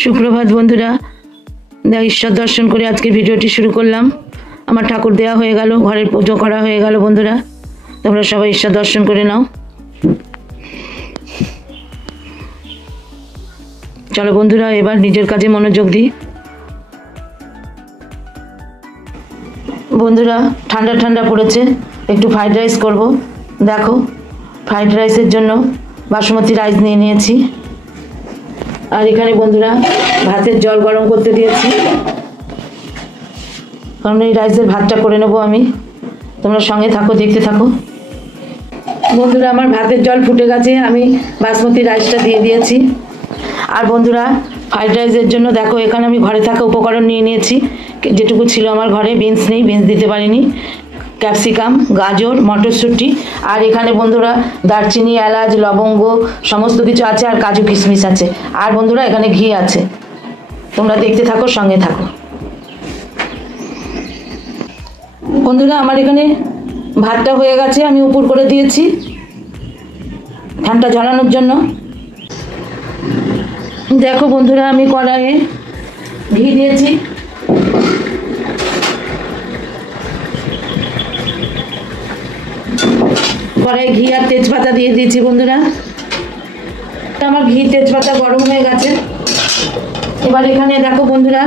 সুপ্রভাত বন্ধুরা, ঈশ্বর দর্শন করে আজকে ভিডিওটি শুরু করলাম। আমার ঠাকুর দেওয়া হয়ে গেল, ঘরের পুজো করা হয়ে গেল। বন্ধুরা, তোমরা সবাই ঈশ্বর দর্শন করে নাও। চলো বন্ধুরা, এবার নিজের কাজে মনোযোগ দিই। বন্ধুরা, ঠান্ডা ঠান্ডা পড়েছে, একটু ফ্রাইড রাইস করব। দেখো, ফ্রাইড রাইসের জন্য বাসমতি রাইস নিয়ে নিয়েছি। আর এখানে বন্ধুরা ভাতের জল গরম করতে দিয়েছি, কারণ এই রাইসের ভাতটা করে নেবো আমি। তোমরা সঙ্গে থাকো, দেখতে থাকো। বন্ধুরা, আমার ভাতের জল ফুটে গেছে, আমি বাসমতি রাইসটা দিয়ে দিয়েছি। আর বন্ধুরা, ফ্রাইড রাইসের জন্য দেখো, এখানে আমি ঘরে থাকা উপকরণ নিয়ে নিয়েছি। যেটুকু ছিল আমার ঘরে, বিনস নেই, বিনস দিতে পারিনি, ক্যাপসিকাম, গাজর, মটরশুঁটি, আর এখানে বন্ধুরা দারচিনি, এলাচ, লবঙ্গ সমস্ত কিছু আছে, আর কাজু কিশমিশ আছে। আর বন্ধুরা এখানে ঘি আছে। তোমরা দেখতে থাকো, সঙ্গে থাকো। বন্ধুরা, আমার এখানে ভাতটা হয়ে গেছে, আমি উপর করে দিয়েছি ঠান্ডা ঝরানোর জন্য। দেখো বন্ধুরা, আমি কড়াইয়ে ঘি দিয়েছি। কড়াই ঘি আর তেজপাতা দিয়ে দিয়েছি বন্ধুরা। আমার ঘি তেজপাতা গরম হয়ে গেছে। এবার এখানে দেখো বন্ধুরা,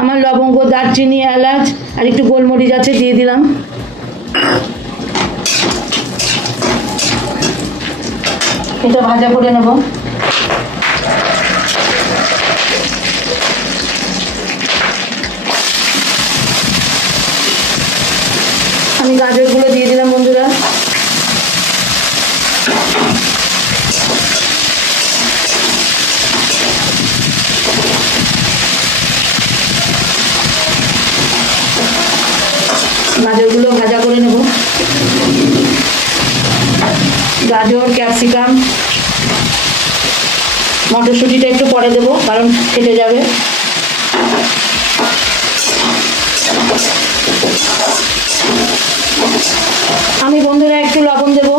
আমার লবঙ্গ, দারচিনি, এলাচ আর একটু গোলমরিচ আছে, দিয়ে দিলাম। এটা ভাজা করে নেব। আমি গাজরগুলো দিয়ে দিলাম বন্ধুরা। গাজরগুলো ভাজা করে নেব। গাজর, ক্যাপসিকাম, মটরশুঁটিটা একটু পরে দেবো, কারণ ফেটে যাবে। আমি বন্ধুরা একটু লবণ দেব।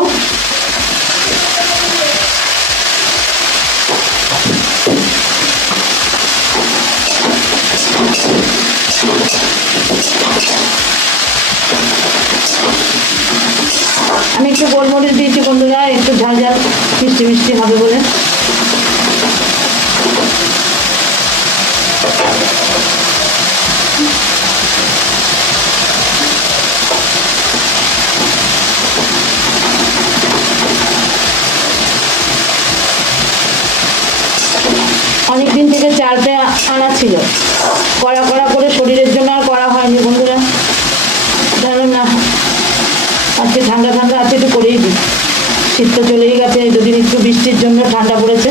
আমি একটু গোলমরিচ দিয়েছি বন্ধুরা, একটু ঝাল ঝাল মিষ্টি মিষ্টি হবে বলে। অনেকদিন থেকে চালটা আনা ছিল, কড়া কড়া করে শরীরের জন্য আর করা হয়নি বন্ধুরা। জানো না, আজকে ঠান্ডা ঠান্ডা আছে, একটু করেই দিই। শীত তো চলেই গেছে, যদি একটু বৃষ্টির জন্য ঠান্ডা পড়েছে।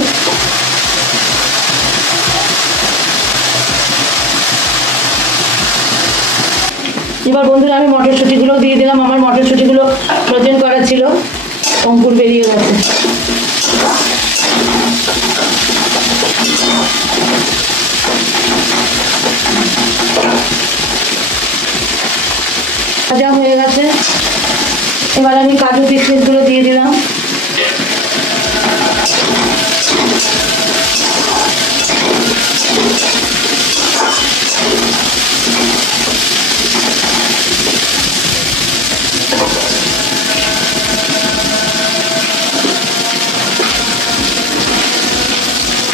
এবার বন্ধুরা আমি মটরশুঁটিগুলো দিয়ে দিলাম। আমার মটরশুঁটিগুলো ফ্রোজেন করা ছিল, অঙ্কুর বেরিয়ে গেছে। ভাজা হয়ে গেছে। এবার আমি কাজু কিশমিশগুলো দিয়ে দিলাম।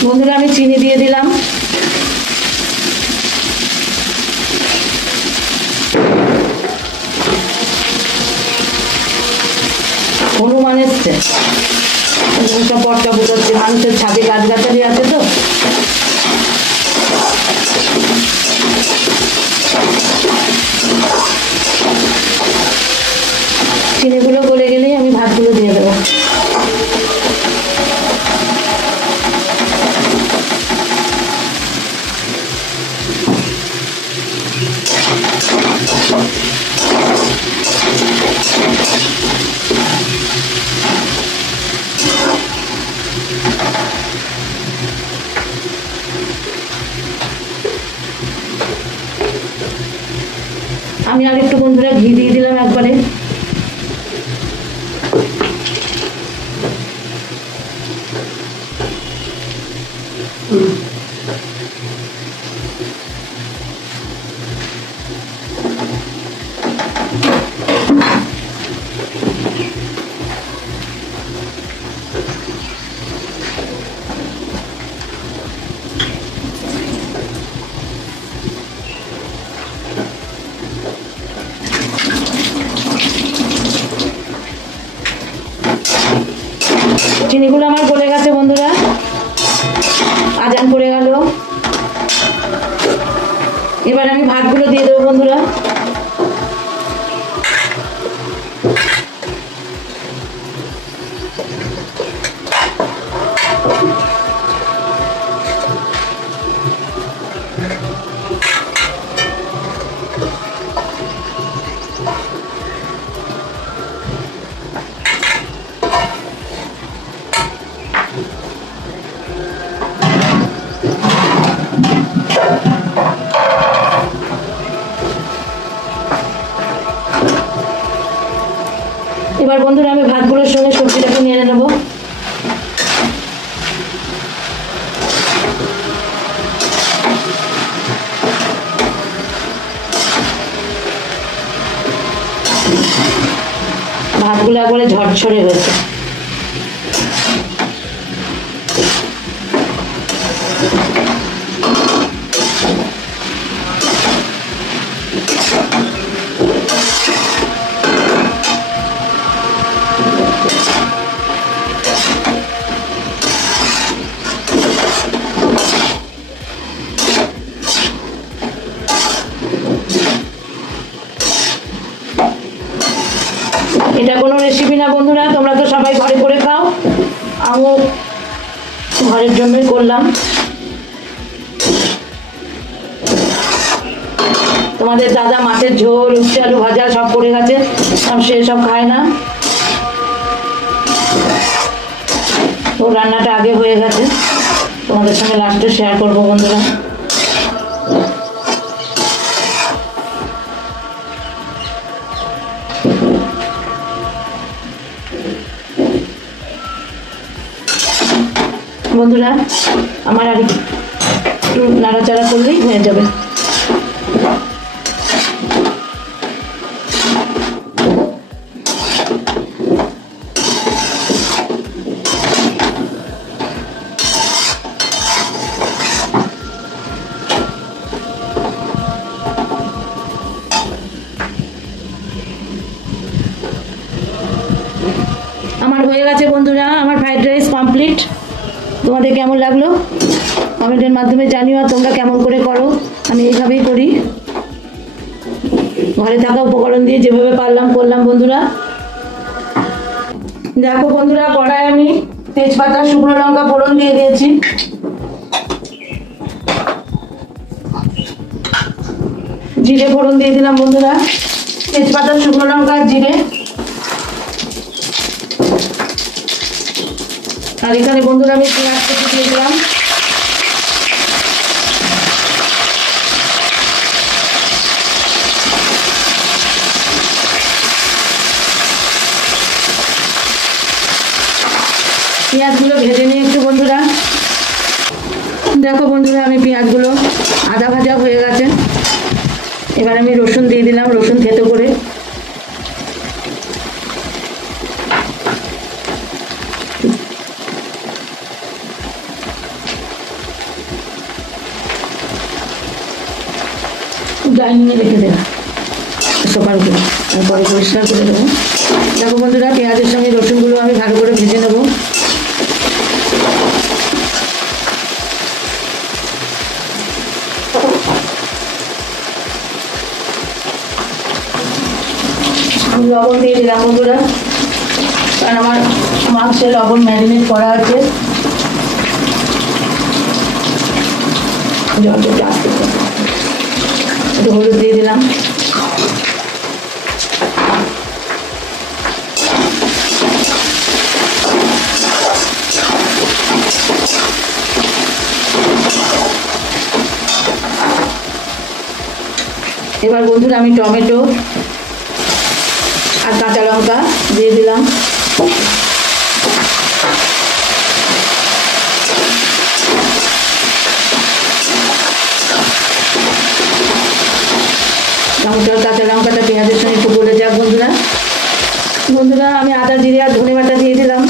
বন্ধুরা, আমি চিনি দিয়ে দিলাম। হনুমান এসছে, সব পটকা ফুটাচ্ছে। মানুষের ছাদে গাছগাছালি আছে তো। চিনিগুলো গলে গেলেই আমি ভাতগুলো দিয়ে দেবো। আমি আর একটু বন্ধুরা ঘি দিয়ে দিলাম একবারে। চিনিগুলো আমার গলে গেছে বন্ধুরা। আজান পড়ে গেল। এবার আমি ভাতগুলো দিয়ে দেবো বন্ধুরা। এবার বন্ধুরা আমি ভাতগুলোর সঙ্গে সবজিটাকে নিয়ে নেব। ভাতগুলো একবারে ঝরঝরে হয়েছে। এটা কোনো রেসিপি না বন্ধুরা, তোমরা তো সবাই ঘরে করে খাও, আমিও ঘরের জন্যই করলাম। তোমাদের দাদা মাছের ঝোল, উচ্ছে আলু ভাজা সব করে গেছে, সে সব খায় না, তো রান্নাটা আগে হয়ে গেছে, তোমাদের সঙ্গে লাস্টে শেয়ার করবো বন্ধুরা। বন্ধুরা আমার আর একটু নাড়াচাড়া করলেই হয়ে যাবে। আমার হয়ে গেছে বন্ধুরা, আমার ফ্রাইড রাইস কমপ্লিট। তোমাদের কেমন লাগলো কমেন্টের মাধ্যমে জানিও, আর তোমরা কেমন করে করো। আমি এইভাবেই করি, ঘরে থাকা উপকরণ দিয়ে যেভাবে পারলাম করলাম বন্ধুরা। দেখো বন্ধুরা, কড়াই আমি তেজপাতা, শুকনো লঙ্কা ফোড়ন দিয়ে দিয়েছি। জিরে ফোড়ন দিয়ে দিলাম বন্ধুরা, তেজপাতা, শুকনো লঙ্কা, জিরে। আর এখানে বন্ধুরা আমি পেঁয়াজ কেটে দিয়ে দিলাম। পেঁয়াজগুলো ভেজে নিয়ে একটু বন্ধুরা। দেখো বন্ধুরা, আমি পেঁয়াজগুলো আধা ভাজা হয়ে গেছে। এবার আমি রসুন দিয়ে দিলাম, রসুন থেতো করে। ডাইনিংয়ে রেখে দেবো, সোফার উপরে, পরে পরিষ্কার করে দেবো। দেখো বন্ধুরা, পেঁয়াজের সঙ্গে রসুনগুলো আমি ভালো করে ভেজে নেবো। লবণ দিয়ে দিলাম বন্ধুরা, কারণ আমার মাংসে লবণ ম্যারিনেট করা আছে। জলটা আসতে একটু হলুদ দিয়ে দিলাম। এবার বন্ধুরা আমি টমেটো আর কাঁচা লঙ্কা দিয়ে দিলাম। টমেটো কাঁচা লঙ্কাটা পেঁয়াজের সঙ্গে একটু গলে যাক বন্ধুরা। বন্ধুরা আমি আদা জিরে আর ধনে বাটা দিয়ে দিলাম।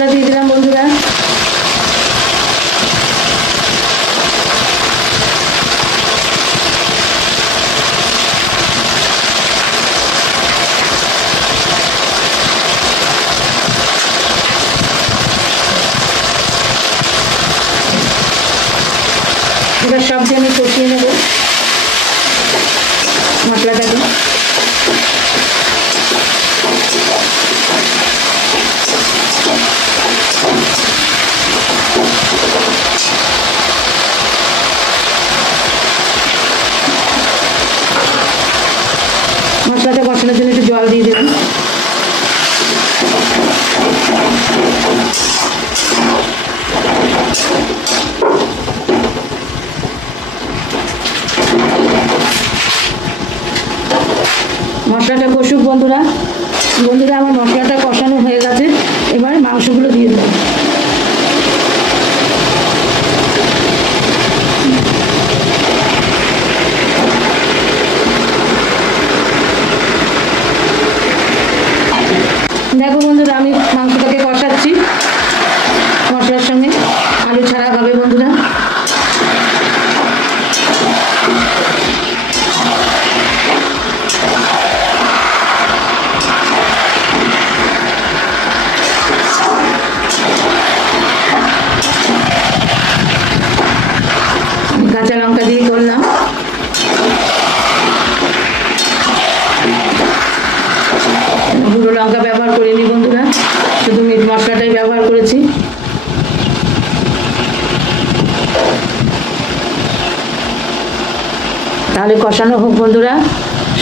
মশলা দিয়ে দিলাম বন্ধুরা। এবার সব দিয়ে আমি কষিয়ে নেব মশলাটাকে। মশলাটা কষানোর জন্য একটু জল দিয়ে দেবেন। মশলাটা কষুক বন্ধুরা। বন্ধুরা আমার মশলাটা কষানো হয়ে গেছে, এবার মাংসগুলো দিয়ে দেবো। দেখো বন্ধুরা আমি মাংসটাকে কষাচ্ছি মশলার সঙ্গে, আলু ছাড়া হবে বন্ধুরা। কাঁচা লঙ্কা দিয়ে করলাম। গুঁড়ো লঙ্কা ব্যবহার করিনি বন্ধুরা, শুধু মিট মশলাটাই ব্যবহার করেছি। তাহলে কষানো হোক বন্ধুরা,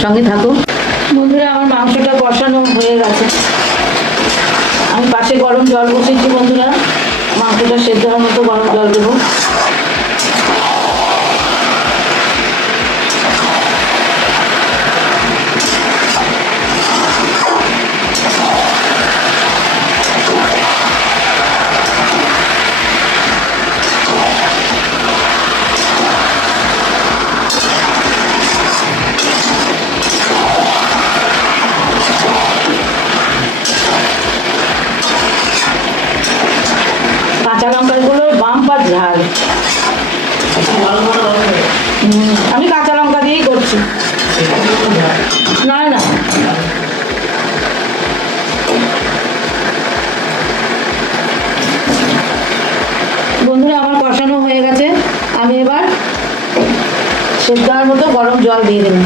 সঙ্গে থাকো। বন্ধুরা আমার মাংসটা কষানো হয়ে গেছে, আমি পাশে গরম জল বসিয়েছি বন্ধুরা। মাংসটা সেদ্ধ হওয়ার মতো গরম জল দেবো। কাঁচা লঙ্কাগুলো বাম্পার ঝাল, আমি কাঁচা লঙ্কা দিয়েই করছি। না না বন্ধুরা আমার কষানো হয়ে গেছে, আমি এবার সেদ্ধ হওয়ার মতো গরম জল দিয়ে দেব।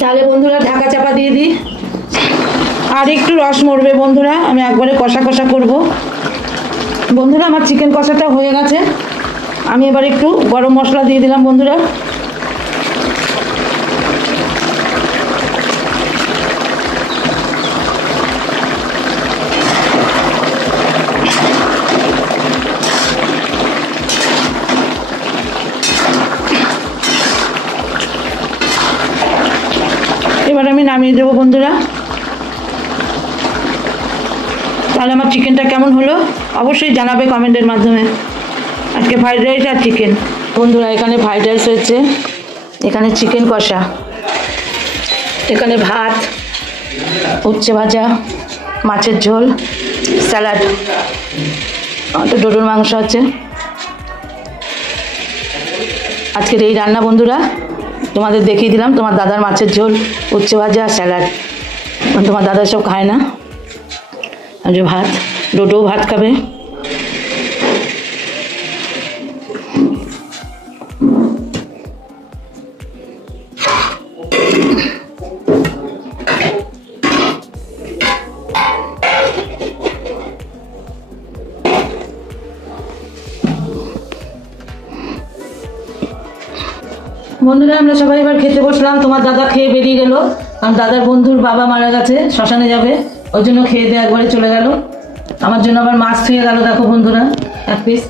তাহলে বন্ধুরা ঢাকা চাপা দিয়ে দিই, আর একটু রস মরবে বন্ধুরা, আমি একবারে কষা কষা করব। বন্ধুরা আমার চিকেন কষাটা হয়ে গেছে, আমি এবার একটু গরম মশলা দিয়ে দিলাম বন্ধুরা। এবার আমি নামিয়ে দেবো বন্ধুরা। তাহলে আমার চিকেনটা কেমন হলো অবশ্যই জানাবে কমেন্টের মাধ্যমে। আজকে ফ্রাইড রাইস আর চিকেন বন্ধুরা। এখানে ফ্রাইড রাইস হয়েছে, এখানে চিকেন কষা, এখানে ভাত, উচ্ছে ভাজা, মাছের ঝোল, স্যালাড, তো ডোডোর মাংস আছে। আজকের এই রান্না বন্ধুরা তোমাদের দেখিয়ে দিলাম। তোমার দাদার মাছের ঝোল, উচ্ছে ভাজা, স্যালাড। তোমার দাদা সব খায় না, আর যে ভাত, ডোডো ভাত খাবে। বন্ধুরা আমরা সবাই এবার খেতে বসলাম। তোমার দাদা খেয়ে বেরিয়ে গেল, কারণ দাদার বন্ধুর বাবা মারা গেছে, শ্মশানে যাবে, ওই জন্য খেয়ে দিয়ে একবারে চলে গেল। আমার জন্য আবার মাছ থুয়ে গেল, দেখো বন্ধুরা, এক পিস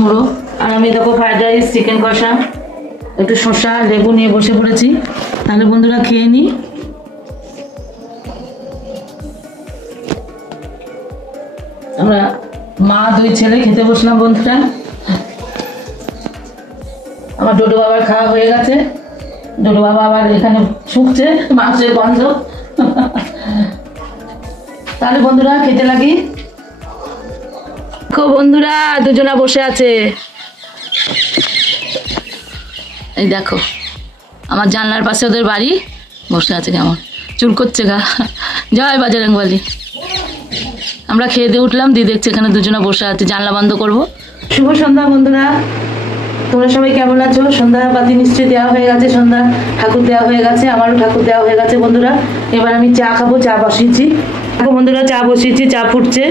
মুড়ো। আর আমি দেখো ফ্রাইড রাইস, চিকেন কষা, একটু শসা লেবু নিয়ে বসে পড়েছি। তাহলে বন্ধুরা খেয়ে নিই। আমরা মা দুই ছেলে খেতে বসলাম বন্ধুরা। আমার ডোডো বাবার খাওয়া হয়ে গেছে। ডোডো বাবা আবার এখানে শুকছে মাংসের গন্ধ। তাহলে বন্ধুরা খেতে লাগি। বন্ধুরা দুজনা বসে আছে, এই দেখো আমার জানলার পাশে ওদের বাড়ি, বসে আছে কেমন চুল করছে গা। জয় বাজরংবলী। আমরা খেয়ে দিয়ে উঠলাম, দিয়ে দেখছি এখানে দুজনে বসে আছে, জানলা বন্ধ করব। শুভ সন্ধ্যা বন্ধুরা, তোমরা সবাই কেমন আছো? সন্ধ্যা বাতি নিশ্চয়ই দেওয়া হয়ে গেছে, সন্ধ্যা ঠাকুর দেওয়া হয়ে গেছে, আমারও ঠাকুর দেওয়া হয়ে গেছে বন্ধুরা। এবার আমি চা খাবো, চা বসিয়েছি। দেখো বন্ধুরা চা বসিয়েছি, চা ফুটছে।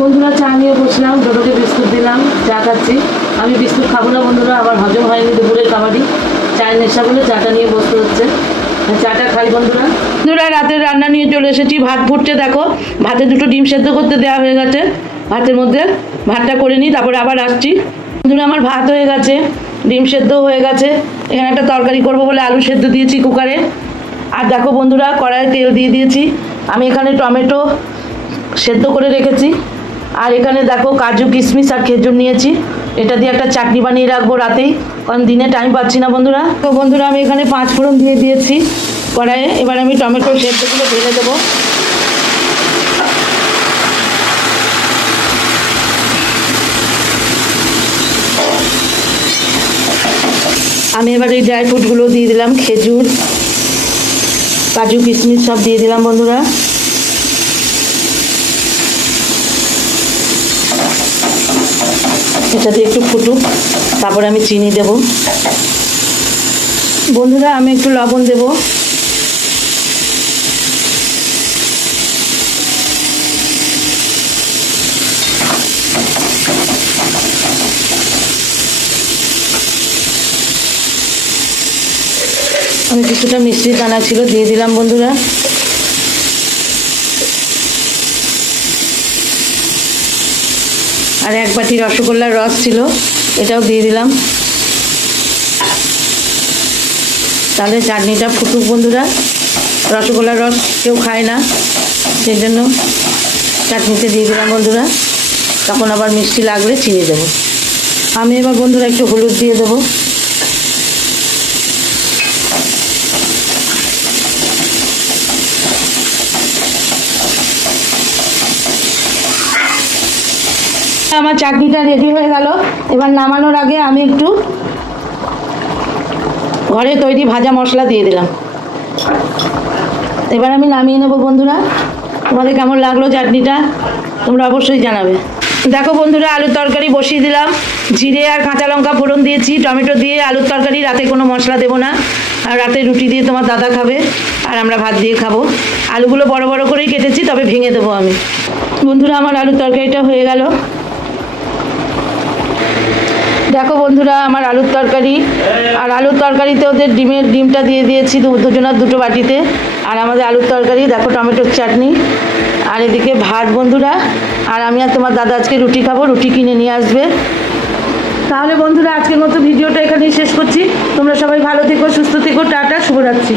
বন্ধুরা চা নিয়ে বসলাম, ডোডোকে বিস্কুট দিলাম, চা খাচ্ছি। আমি বিস্কুট খাবো না বন্ধুরা, আবার হজম হয়নি দুপুরের খাবারই, চায়ের নেশা বলে চাটা নিয়ে বসতে হচ্ছে। চাটা খাই বন্ধুরা। বন্ধুরা রাতের রান্না নিয়ে চলে এসেছি, ভাত ফুটছে দেখো। ভাতে দুটো ডিম সেদ্ধ করতে দেওয়া হয়ে গেছে, ভাতের মধ্যে ভাতটা করে নিই, তারপরে আবার আসছি। বন্ধুরা আমার ভাত হয়ে গেছে, ডিম সেদ্ধ হয়ে গেছে। এখানে একটা তরকারি করবো বলে আলু সেদ্ধ দিয়েছি কুকারে। আর দেখো বন্ধুরা কড়াইয়ে তেল দিয়ে দিয়েছি। আমি এখানে টমেটো সেদ্ধ করে রেখেছি। আর এখানে দেখো কাজু কিশমিশ আর খেজুর নিয়েছি, এটা দিয়ে একটা চাটনি বানিয়ে রাখবো রাতেই, কারণ দিনে টাইম পাচ্ছি না বন্ধুরা। তো বন্ধুরা আমি এখানে 5 ফোড়ন দিয়ে দিয়েছি কড়াইয়ে। এবার আমি টমেটো সেদ্ধগুলো ঢেলে দেবো। আমি এবার এই ড্রাই ফ্রুটগুলো দিয়ে দিলাম, খেজুর কাজু কিশমিশ সব দিয়ে দিলাম বন্ধুরা। এটা দিয়ে একটু ফুটুক, তারপরে আমি চিনি দেব বন্ধুরা। আমি একটু লবণ দেব। আমি কিছুটা মিষ্টির দানা ছিল দিয়ে দিলাম বন্ধুরা। আর 1 বাটি রসগোল্লার রস ছিল, এটাও দিয়ে দিলাম। তাহলে চাটনিটা ফুটুক বন্ধুরা। রসগোল্লার রস কেউ খায় না, সেই জন্য চাটনিতে দিয়ে দিলাম বন্ধুরা। তখন আবার মিষ্টি লাগলে চিনি দেবো। আমি এবার বন্ধুরা একটু হলুদ দিয়ে দেবো। আমার চাটনিটা রেডি হয়ে গেল। এবার নামানোর আগে আমি একটু ঘরে তৈরি ভাজা মশলা দিয়ে দিলাম। এবার আমি নামিয়ে নেবো বন্ধুরা। তোমাদের কেমন লাগলো চাটনিটা তোমরা অবশ্যই জানাবে। দেখো বন্ধুরা আলুর তরকারি বসিয়ে দিলাম, জিরে আর কাঁচা লঙ্কা ফোড়ন দিয়েছি, টমেটো দিয়ে আলুর তরকারি। রাতে কোনো মশলা দেবো না, আর রাতে রুটি দিয়ে তোমার দাদা খাবে, আর আমরা ভাত দিয়ে খাবো। আলুগুলো বড় বড় করেই কেটেছি, তবে ভেঙে দেবো আমি। বন্ধুরা আমার আলুর তরকারিটা হয়ে গেল। দেখো বন্ধুরা আমার আলুর তরকারি, আর আলুর তরকারিতে ওদের ডিমটা দিয়ে দিয়েছি দুজনের দুটো বাটিতে। আর আমাদের আলুর তরকারি দেখো, টমেটোর চাটনি, আর এদিকে ভাত বন্ধুরা। আর আমি আর তোমার দাদা আজকে রুটি খাবো, রুটি কিনে নিয়ে আসবে। তাহলে বন্ধুরা আজকের মতো ভিডিওটা এখানেই শেষ করছি। তোমরা সবাই ভালো থেকো, সুস্থ থেকো, টাটা, শুভরাত্রি।